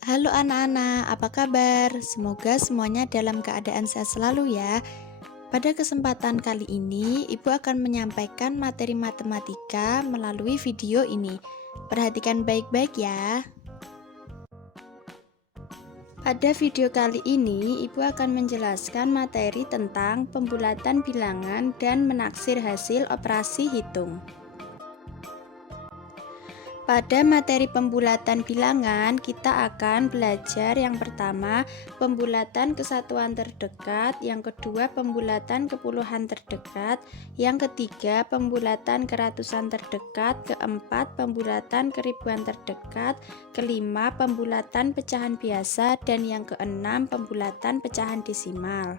Halo anak-anak, apa kabar? Semoga semuanya dalam keadaan sehat selalu ya. Pada kesempatan kali ini, Ibu akan menyampaikan materi matematika melalui video ini. Perhatikan baik-baik ya. Pada video kali ini, Ibu akan menjelaskan materi tentang pembulatan bilangan dan menaksir hasil operasi hitung. Pada materi pembulatan bilangan, kita akan belajar yang pertama pembulatan kesatuan terdekat, yang kedua pembulatan kepuluhan terdekat, yang ketiga pembulatan keratusan terdekat, keempat pembulatan keribuan terdekat, kelima pembulatan pecahan biasa, dan yang keenam pembulatan pecahan desimal.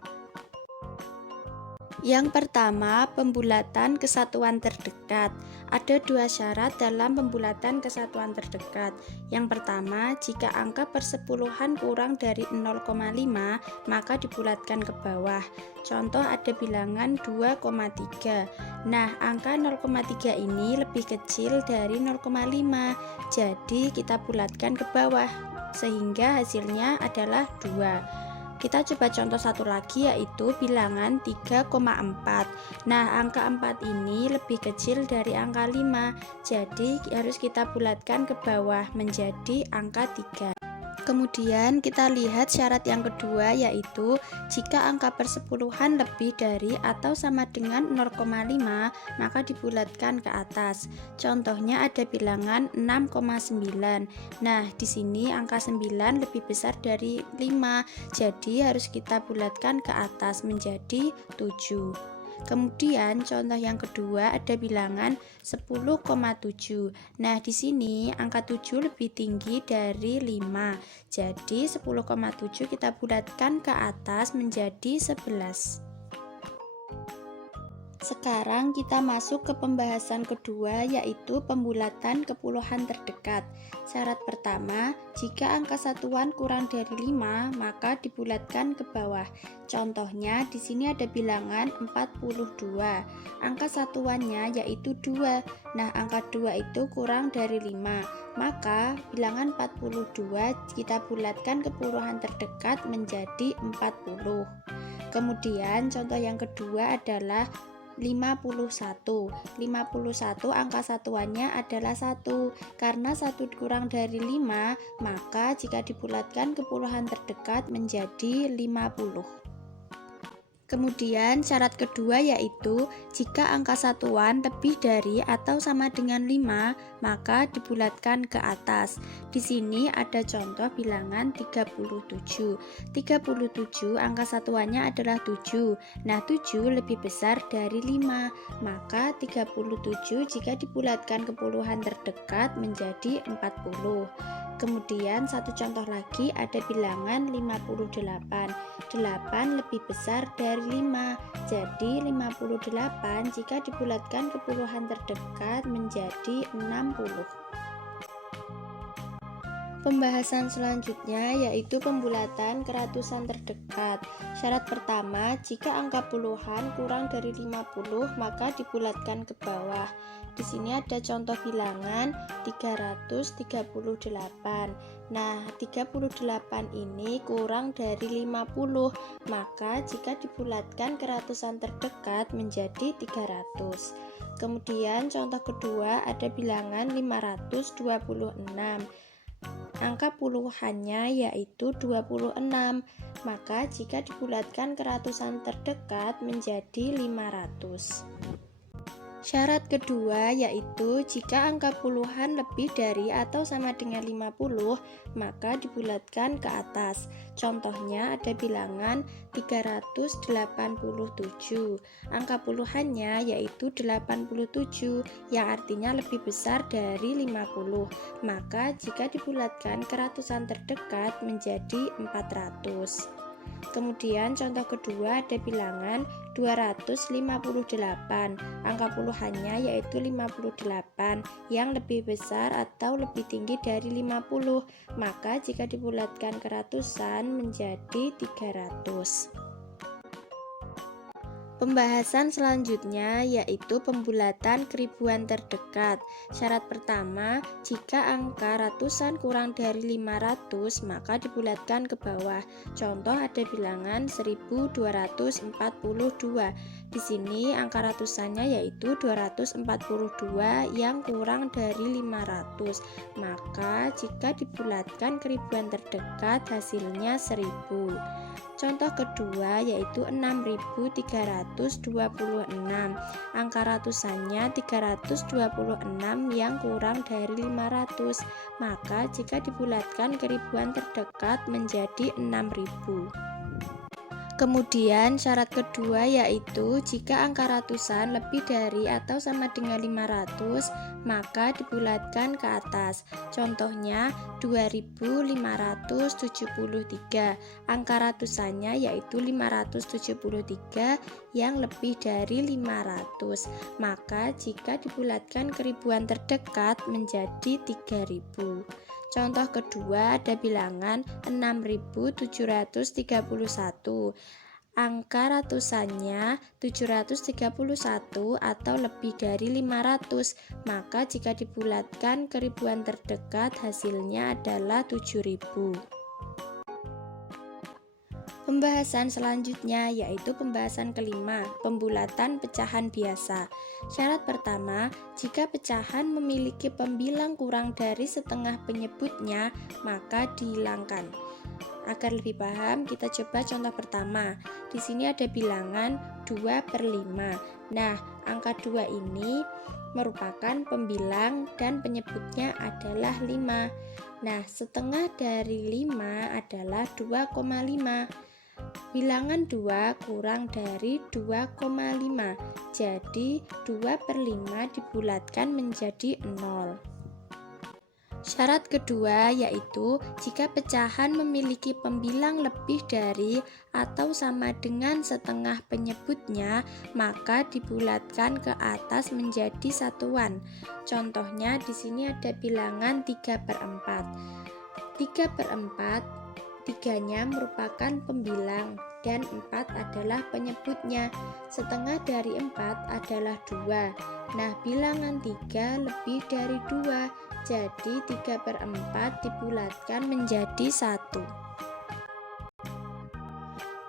Yang pertama, pembulatan kesatuan terdekat. Ada dua syarat dalam pembulatan kesatuan terdekat. Yang pertama, jika angka persepuluhan kurang dari 0,5, maka dibulatkan ke bawah. Contoh ada bilangan 2,3. Nah, angka 0,3 ini lebih kecil dari 0,5. Jadi, kita bulatkan ke bawah sehingga hasilnya adalah 2. Kita coba contoh satu lagi, yaitu bilangan 3,4. Nah, angka 4 ini lebih kecil dari angka 5, jadi harus kita bulatkan ke bawah menjadi angka 3. Kemudian kita lihat syarat yang kedua, yaitu jika angka persepuluhan lebih dari atau sama dengan 0,5 maka dibulatkan ke atas. Contohnya ada bilangan 6,9. Nah, di sini angka 9 lebih besar dari 5, jadi harus kita bulatkan ke atas menjadi 7. Kemudian contoh yang kedua ada bilangan 10,7. Nah, di sini angka 7 lebih tinggi dari 5. Jadi 10,7 kita bulatkan ke atas menjadi 11. Sekarang kita masuk ke pembahasan kedua, yaitu pembulatan kepuluhan terdekat. Syarat pertama, jika angka satuan kurang dari 5, maka dibulatkan ke bawah. Contohnya di sini ada bilangan 42. Angka satuannya yaitu 2. Nah, angka 2 itu kurang dari 5. Maka bilangan 42 kita bulatkan ke puluhan terdekat menjadi 40. Kemudian contoh yang kedua adalah 51. 51 angka satuannya adalah 1. Karena 1 kurang dari 5, maka jika dibulatkan ke puluhan terdekat menjadi 50. Kemudian syarat kedua yaitu jika angka satuan lebih dari atau sama dengan 5, maka dibulatkan ke atas. Di sini ada contoh bilangan 37. 37 angka satuannya adalah 7. Nah, 7 lebih besar dari 5, maka 37 jika dibulatkan ke puluhan terdekat menjadi 40. Kemudian satu contoh lagi ada bilangan 58. 8 lebih besar dari 5. Jadi 58 jika dibulatkan ke puluhan terdekat menjadi 60. Pembahasan selanjutnya yaitu pembulatan keratusan terdekat. Syarat pertama, jika angka puluhan kurang dari 50 maka dibulatkan ke bawah. Di sini ada contoh bilangan 338. Nah, 38 ini kurang dari 50, maka jika dibulatkan keratusan terdekat menjadi 300. Kemudian contoh kedua ada bilangan 526. Angka puluhannya yaitu 26, maka jika dibulatkan ke ratusan terdekat menjadi 500. Syarat kedua yaitu jika angka puluhan lebih dari atau sama dengan 50, maka dibulatkan ke atas. Contohnya ada bilangan 387. Angka puluhannya yaitu 87, yang artinya lebih besar dari 50. Maka jika dibulatkan ke ratusan terdekat menjadi 400. Kemudian contoh kedua ada bilangan 258. Angka puluhannya yaitu 58 yang lebih besar atau lebih tinggi dari 50. Maka jika dibulatkan ke ratusan menjadi 300. Pembahasan selanjutnya yaitu pembulatan keribuan terdekat. Syarat pertama, jika angka ratusan kurang dari 500 maka dibulatkan ke bawah. Contoh ada bilangan 1242. Di sini angka ratusannya yaitu 242 yang kurang dari 500. Maka jika dibulatkan keribuan terdekat hasilnya 1000. Contoh kedua yaitu 6326. Angka ratusannya 326 yang kurang dari 500. Maka jika dibulatkan keribuan terdekat menjadi 6000. Kemudian syarat kedua yaitu jika angka ratusan lebih dari atau sama dengan 500 maka dibulatkan ke atas. Contohnya 2573. Angka ratusannya yaitu 573 yang lebih dari 500. Maka jika dibulatkan ke ribuan terdekat menjadi 3000. Contoh kedua ada bilangan 6731. Angka ratusannya 731 atau lebih dari 500. Maka jika dibulatkan ke ribuan terdekat hasilnya adalah 7000. Pembahasan selanjutnya yaitu pembahasan kelima, pembulatan pecahan biasa. Syarat pertama, jika pecahan memiliki pembilang kurang dari setengah penyebutnya, maka dihilangkan. Agar lebih paham, kita coba contoh pertama. Di sini ada bilangan 2/5. Nah, angka 2 ini merupakan pembilang dan penyebutnya adalah 5. Nah, setengah dari 5 adalah 2,5. Bilangan 2 kurang dari 2,5. Jadi 2/5 dibulatkan menjadi 0. Syarat kedua yaitu jika pecahan memiliki pembilang lebih dari atau sama dengan setengah penyebutnya, maka dibulatkan ke atas menjadi satuan. Contohnya di sini ada bilangan 3/4. 3/4, 3-nya merupakan pembilang dan 4 adalah penyebutnya. Setengah dari 4 adalah 2. Nah, bilangan 3 lebih dari 2. Jadi 3/4 dibulatkan menjadi 1.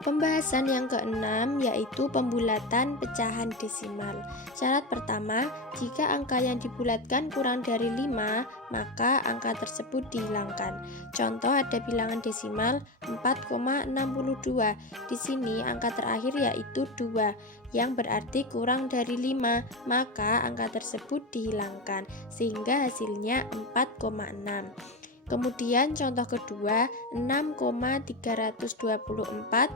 Pembahasan yang keenam yaitu pembulatan pecahan desimal. Syarat pertama, jika angka yang dibulatkan kurang dari 5, maka angka tersebut dihilangkan. Contoh ada bilangan desimal 4,62. Di sini angka terakhir yaitu 2, yang berarti kurang dari 5, maka angka tersebut dihilangkan sehingga hasilnya 4,6. Kemudian contoh kedua 6,324.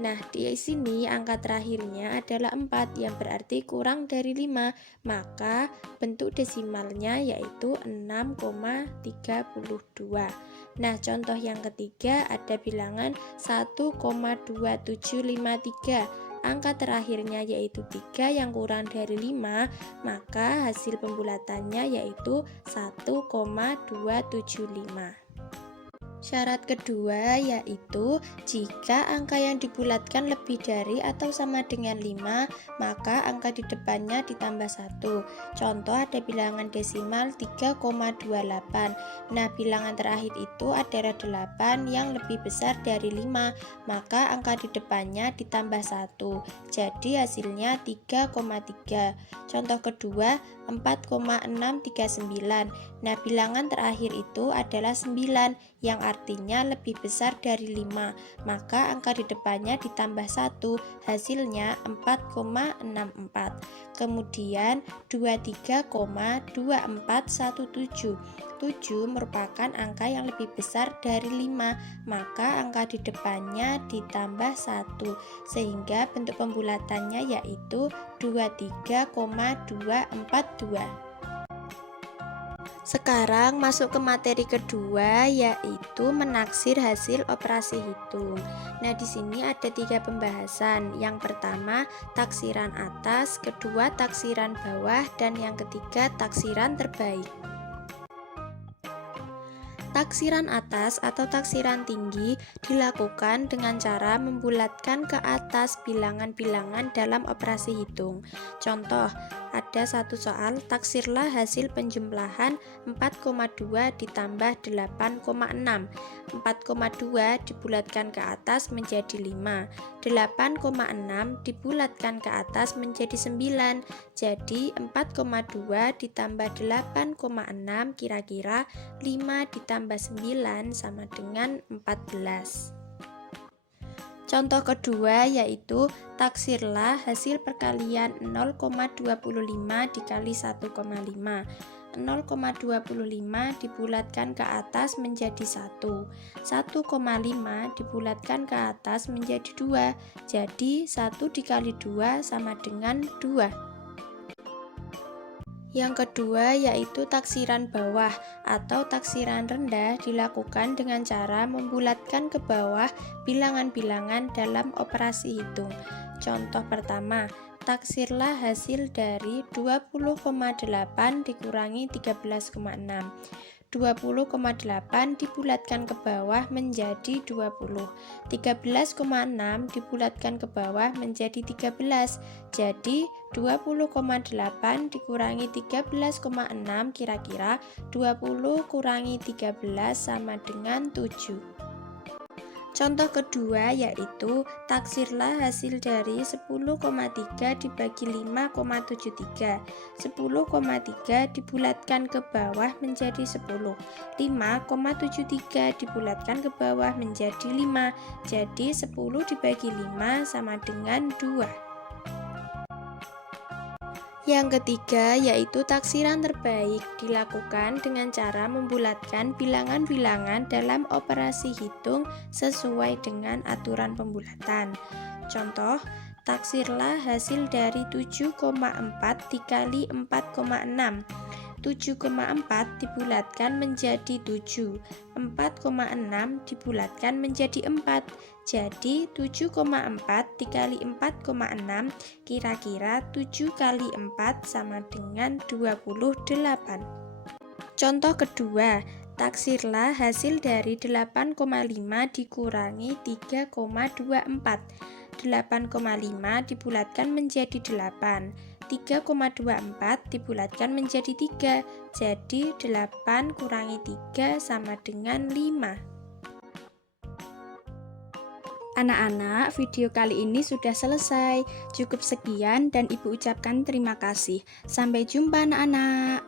Nah, di sini angka terakhirnya adalah 4 yang berarti kurang dari 5, maka bentuk desimalnya yaitu 6,32. Nah, contoh yang ketiga ada bilangan 1,2753. Angka terakhirnya yaitu 3 yang kurang dari 5, maka hasil pembulatannya yaitu 1,275. Syarat kedua yaitu jika angka yang dibulatkan lebih dari atau sama dengan 5, maka angka di depannya ditambah 1. Contoh ada bilangan desimal 3,28. Nah, bilangan terakhir itu adalah 8 yang lebih besar dari 5, maka angka di depannya ditambah 1. Jadi hasilnya 3,3. Contoh kedua 4,639. Nah, bilangan terakhir itu adalah 9 yang artinya lebih besar dari 5, maka angka di depannya ditambah 1, hasilnya 4,64. Kemudian 23,2417. 7 merupakan angka yang lebih besar dari 5, maka angka di depannya ditambah 1, sehingga bentuk pembulatannya yaitu 23,242. Sekarang masuk ke materi kedua yaitu menaksir hasil operasi hitung. Nah, di sini ada 3 pembahasan. Yang pertama taksiran atas, kedua taksiran bawah, dan yang ketiga taksiran terbaik. Taksiran atas atau taksiran tinggi dilakukan dengan cara membulatkan ke atas bilangan-bilangan dalam operasi hitung. Contoh, ada satu soal, taksirlah hasil penjumlahan 4,2 ditambah 8,6. 4,2 dibulatkan ke atas menjadi 5. 8,6 dibulatkan ke atas menjadi 9. Jadi 4,2 ditambah 8,6 kira-kira 5 ditambah 9 sama dengan 14. Contoh kedua yaitu taksirlah hasil perkalian 0,25 dikali 1,5. 0,25 dibulatkan ke atas menjadi 1. 1,5 dibulatkan ke atas menjadi 2. Jadi 1 dikali 2 sama dengan 2. Yang kedua yaitu taksiran bawah atau taksiran rendah dilakukan dengan cara membulatkan ke bawah bilangan-bilangan dalam operasi hitung. Contoh pertama, taksirlah hasil dari 20,8 dikurangi 13,6. 20,8 dibulatkan ke bawah menjadi 20. 13,6 dibulatkan ke bawah menjadi 13. Jadi 20,8 dikurangi 13,6 kira-kira 20 kurangi 13 sama dengan 7. Contoh kedua yaitu taksirlah hasil dari 10,3 dibagi 5,73. 10,3 dibulatkan ke bawah menjadi 10. 5,73 dibulatkan ke bawah menjadi 5. Jadi 10 dibagi 5 sama dengan 2. Yang ketiga yaitu taksiran terbaik dilakukan dengan cara membulatkan bilangan-bilangan dalam operasi hitung sesuai dengan aturan pembulatan. Contoh, taksirlah hasil dari 7,4 dikali 4,6. 7,4 dibulatkan menjadi 7. 4,6 dibulatkan menjadi 4. Jadi 7,4 dikali 4,6 kira-kira 7 kali 4 sama dengan 28. Contoh kedua, taksirlah hasil dari 8,5 dikurangi 3,24. 8,5 dibulatkan menjadi 8. 3,24 dibulatkan menjadi 3. Jadi 8 kurangi 3 sama dengan 5. Anak-anak, video kali ini sudah selesai. Cukup sekian dan Ibu ucapkan terima kasih. Sampai jumpa anak-anak.